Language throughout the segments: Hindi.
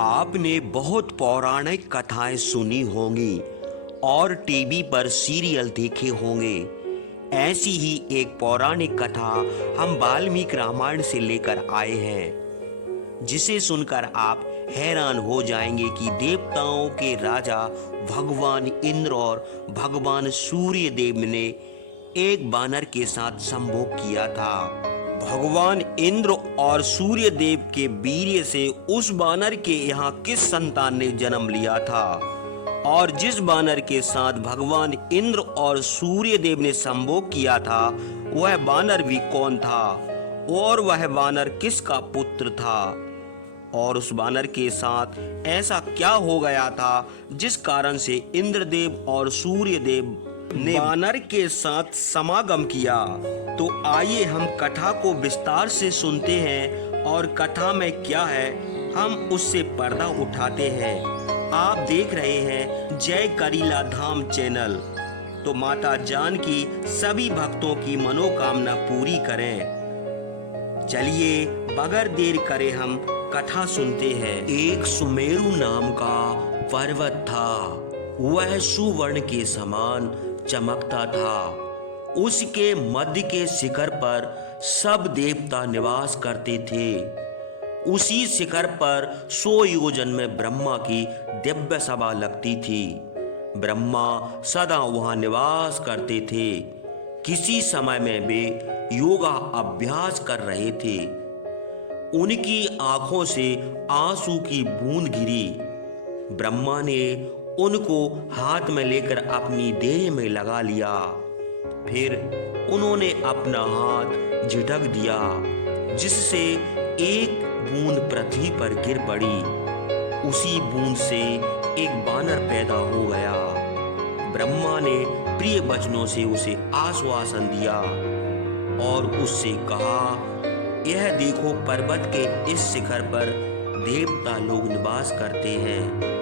आपने बहुत पौराणिक कथाएं सुनी होंगी और टीवी पर सीरियल देखे होंगे। ऐसी ही एक पौराणिक कथा हम वाल्मीकि रामायण से लेकर आए हैं, जिसे सुनकर आप हैरान हो जाएंगे कि देवताओं के राजा भगवान इंद्र और भगवान सूर्य देव ने एक वानर के साथ संभोग किया था। भगवान इंद्र और सूर्य देव के वीर्य से उस वानर के यहाँ किस संतान ने जन्म लिया था, और जिस वानर के साथ भगवान इंद्र और सूर्य देव ने संभोग किया था वह वानर भी कौन था, और वह वानर किसका पुत्र था, और उस वानर के साथ ऐसा क्या हो गया था जिस कारण से इंद्रदेव और सूर्य देव ने वानर के साथ समागम किया। तो आइए हम कथा को विस्तार से सुनते हैं और कथा में क्या है हम उससे पर्दा उठाते हैं। आप देख रहे हैं जय करीला धाम चैनल। तो माता जानकी सभी भक्तों की मनोकामना पूरी करें। चलिए बगैर देर करे हम कथा सुनते हैं। एक सुमेरु नाम का पर्वत था, वह सुवर्ण के समान चमकता था। उसके मध्य के शिखर पर सब देवता निवास करते थे। उसी शिखर पर 100 योजन में ब्रह्मा की दिव्य सभा लगती थी। ब्रह्मा सदा वहां निवास करते थे। किसी समय में वे योगा अभ्यास कर रहे थे। उनकी आंखों से आंसू की बूंद गिरी। ब्रह्मा ने उनको हाथ में लेकर अपनी देह में लगा लिया। फिर उन्होंने अपना हाथ झिटक दिया, जिससे एक बूंद पृथ्वी पर गिर पड़ी। उसी बूंद से एक वानर पैदा हो गया। ब्रह्मा ने प्रिय वचनों से उसे आश्वासन दिया और उससे कहा, यह देखो पर्वत के इस शिखर पर देवता लोग निवास करते हैं।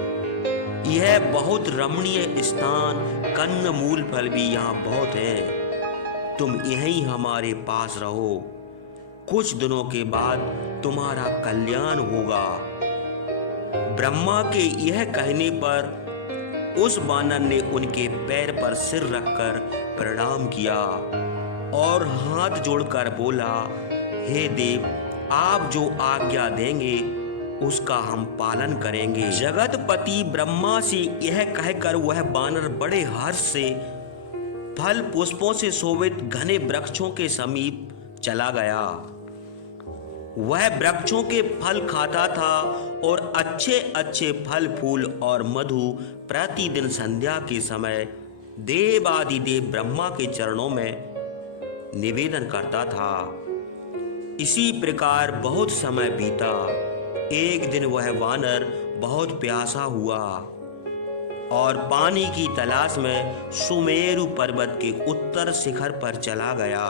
यह बहुत रमणीय स्थान, कन्न मूल फल भी यहाँ बहुत है। तुम यहीं हमारे पास रहो। कुछ दिनों के बाद तुम्हारा कल्याण होगा। ब्रह्मा के यह कहने पर उस वानर ने उनके पैर पर सिर रखकर प्रणाम किया और हाथ जोड़कर बोला, हे देव, आप जो आज्ञा देंगे उसका हम पालन करेंगे। जगतपति ब्रह्मा से यह कहकर वह वानर बड़े हर्ष से फल पुष्पों से शोभित घने वृक्षों के समीप चला गया। वह वृक्षों के फल खाता था और अच्छे अच्छे फल फूल और मधु प्रतिदिन संध्या के समय देवादिदेव ब्रह्मा के चरणों में निवेदन करता था। इसी प्रकार बहुत समय बीता। एक दिन वह वानर बहुत प्यासा हुआ और पानी की तलाश में सुमेरु पर्वत के उत्तर शिखर पर चला गया।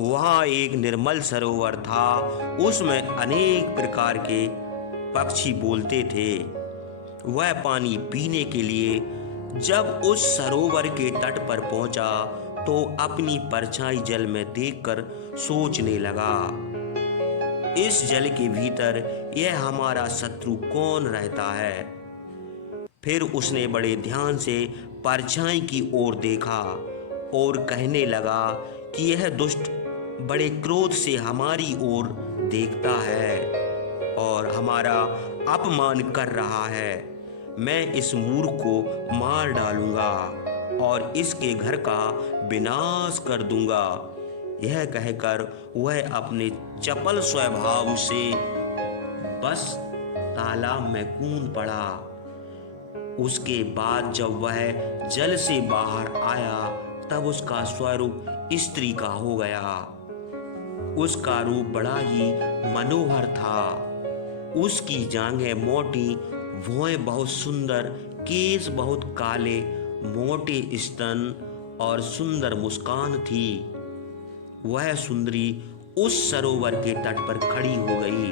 वहां एक निर्मल सरोवर था। उसमें अनेक प्रकार के पक्षी बोलते थे। वह पानी पीने के लिए जब उस सरोवर के तट पर पहुंचा तो अपनी परछाई जल में देखकर सोचने लगा, इस जल के भीतर यह हमारा शत्रु कौन रहता है। फिर उसने बड़े ध्यान से परछाई की ओर देखा और कहने लगा कि यह दुष्ट बड़े क्रोध से हमारी ओर देखता है और हमारा अपमान कर रहा है। मैं इस मूर्ख को मार डालूंगा और इसके घर का विनाश कर दूंगा। यह कहकर वह अपने चपल स्वभाव से बस तालाब में कूद पड़ा। उसके बाद जब वह जल से बाहर आया तब उसका स्वरूप स्त्री का हो गया। उसका रूप बड़ा ही मनोहर था। उसकी जांघें मोटी, भौहें बहुत सुंदर, केस बहुत काले, मोटे स्तन और सुंदर मुस्कान थी। वह सुंदरी उस सरोवर के तट पर खड़ी हो गई।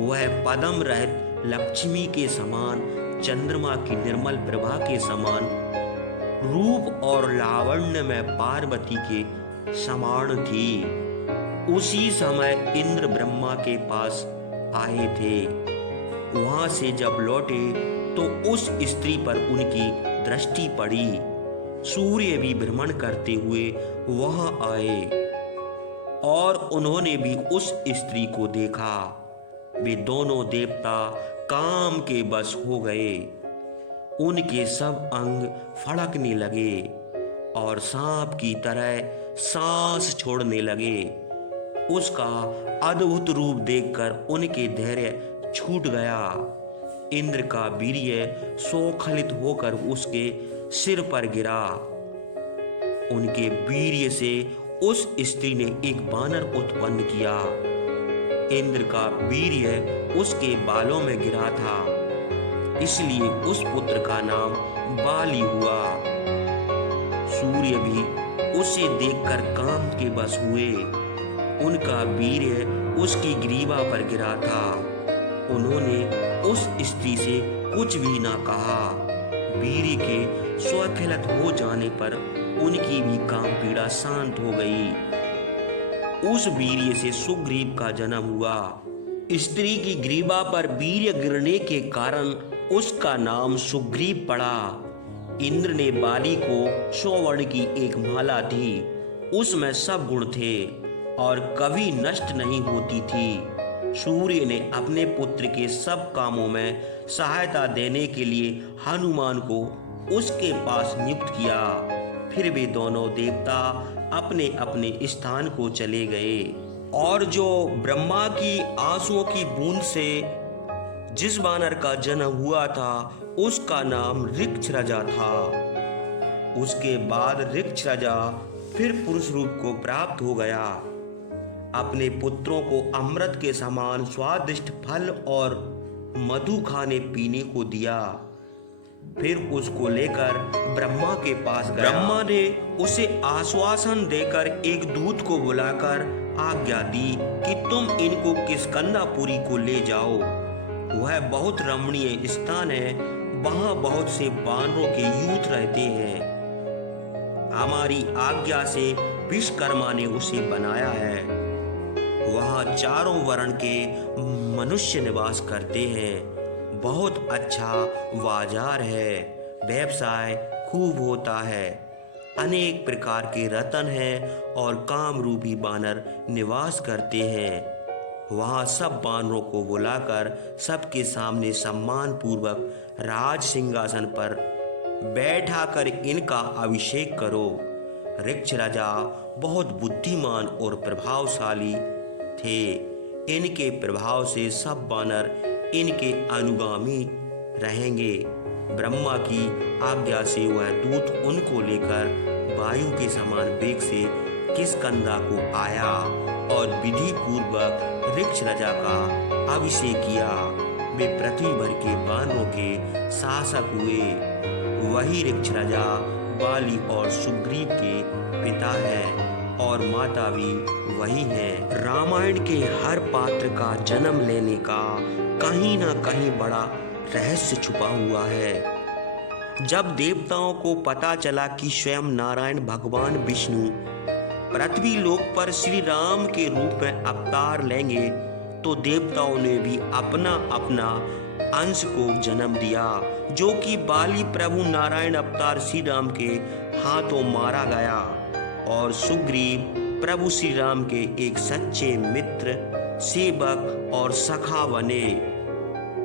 वह पद्म रहित लक्ष्मी के समान, चंद्रमा की निर्मल प्रभा के समान रूप और लावण्य में पार्वती के समान थी। उसी समय इंद्र ब्रह्मा के पास आए थे। वहां से जब लौटे तो उस स्त्री पर उनकी दृष्टि पड़ी। सूर्य भी भ्रमण करते हुए वहां आए और उन्होंने भी उस स्त्री को देखा। वे दोनों देवता काम के बस हो गए। उनके सब अंग फड़कने लगे और सांप की तरह सांस छोड़ने लगे। उसका अद्भुत रूप देखकर उनके धैर्य छूट गया। इंद्र का वीर्य सोखलित होकर उसके सिर पर गिरा। उनके वीर्य से उस स्त्री ने एक बानर उत्पन्न किया। इंद्र का वीर्य उसके बालों में गिरा था, इसलिए उस पुत्र का नाम बाली हुआ। सूर्य भी उसे देखकर काम के बस हुए। उनका वीर्य उसकी ग्रीवा पर गिरा था। उन्होंने उस स्त्री से कुछ भी ना कहा। वीर्य के स्वखलित हो जाने पर उनकी भी काम पीड़ा शांत हो गई। उस वीर्य से सुग्रीव का जन्म हुआ। स्त्री की ग्रीवा पर वीर्य गिरने के कारण उसका नाम सुग्रीव पड़ा। इंद्र ने बाली को स्वर्ण की एक माला दी। उसमें सब गुण थे और कभी नष्ट नहीं होती थी। सूर्य ने अपने पुत्र के सब कामों में सहायता देने के लिए हनुमान को उसके पास नियुक्त किया। फिर वे दोनों देवता अपने अपने स्थान को चले गए। और जो ब्रह्मा की आंसुओं की बूंद से जिस वानर का जन्म हुआ था उसका नाम ऋक्षराजा था। उसके बाद ऋक्षराजा फिर पुरुष रूप को प्राप्त हो गया। अपने पुत्रों को अमृत के समान स्वादिष्ट फल और मधु खाने पीने को दिया। फिर उसको लेकर ब्रह्मा के पास गया। ब्रह्मा ने उसे आश्वासन देकर एक दूत को बुलाकर आज्ञा दी कि तुम इनको किष्किंधापुरी को ले जाओ। वह बहुत रमणीय स्थान है, वहां बहुत से वानरों के यूथ रहते हैं। हमारी आज्ञा से विश्वकर्मा ने उसे बनाया है। वहां चारों वर्ण के मनुष्य निवास करते हैं। बहुत अच्छा बाजार है, व्यवसाय खूब होता है। अनेक प्रकार के रत्न हैं और कामरूपी बानर निवास करते हैं। वहां सब बानरों को बुलाकर सबके सामने सम्मान पूर्वक राज सिंहासन पर बैठाकर इनका अभिषेक करो। ऋक्षराजा बहुत बुद्धिमान और प्रभावशाली थे। इनके प्रभाव से सब बानर इनके अनुगामी रहेंगे। ब्रह्मा की आज्ञा से वह दूत उनको लेकर वायु के समान वेग से किष्किंधा को आया और विधि पूर्वक ऋक्षराजा का अभिषेक किया। वे पृथ्वी भर के वानरों के शासक हुए। वही ऋक्षराजा बाली और सुग्रीव के पिता है और माता भी वही है। रामायण के हर पात्र का जन्म लेने का कहीं ना कहीं बड़ा रहस्य छुपा हुआ है। जब देवताओं को पता चला कि स्वयं नारायण भगवान विष्णु पृथ्वी लोक पर श्री राम के रूप में अवतार लेंगे, तो देवताओं ने भी अपना अपना अंश को जन्म दिया, जो कि बाली प्रभु नारायण अवतार श्री राम के हाथों मारा गया और सुग्रीव प्रभु श्री राम के एक सच्चे मित्र, सेवक और सखा बने।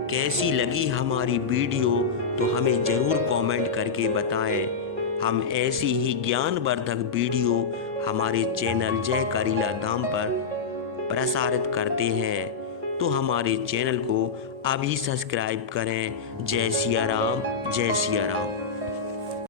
कैसी लगी हमारी वीडियो तो हमें जरूर कमेंट करके बताएं। हम ऐसी ही ज्ञानवर्धक वीडियो हमारे चैनल जय करीला धाम पर प्रसारित करते हैं, तो हमारे चैनल को अभी सब्सक्राइब करें। जय सिया राम, जय सिया राम।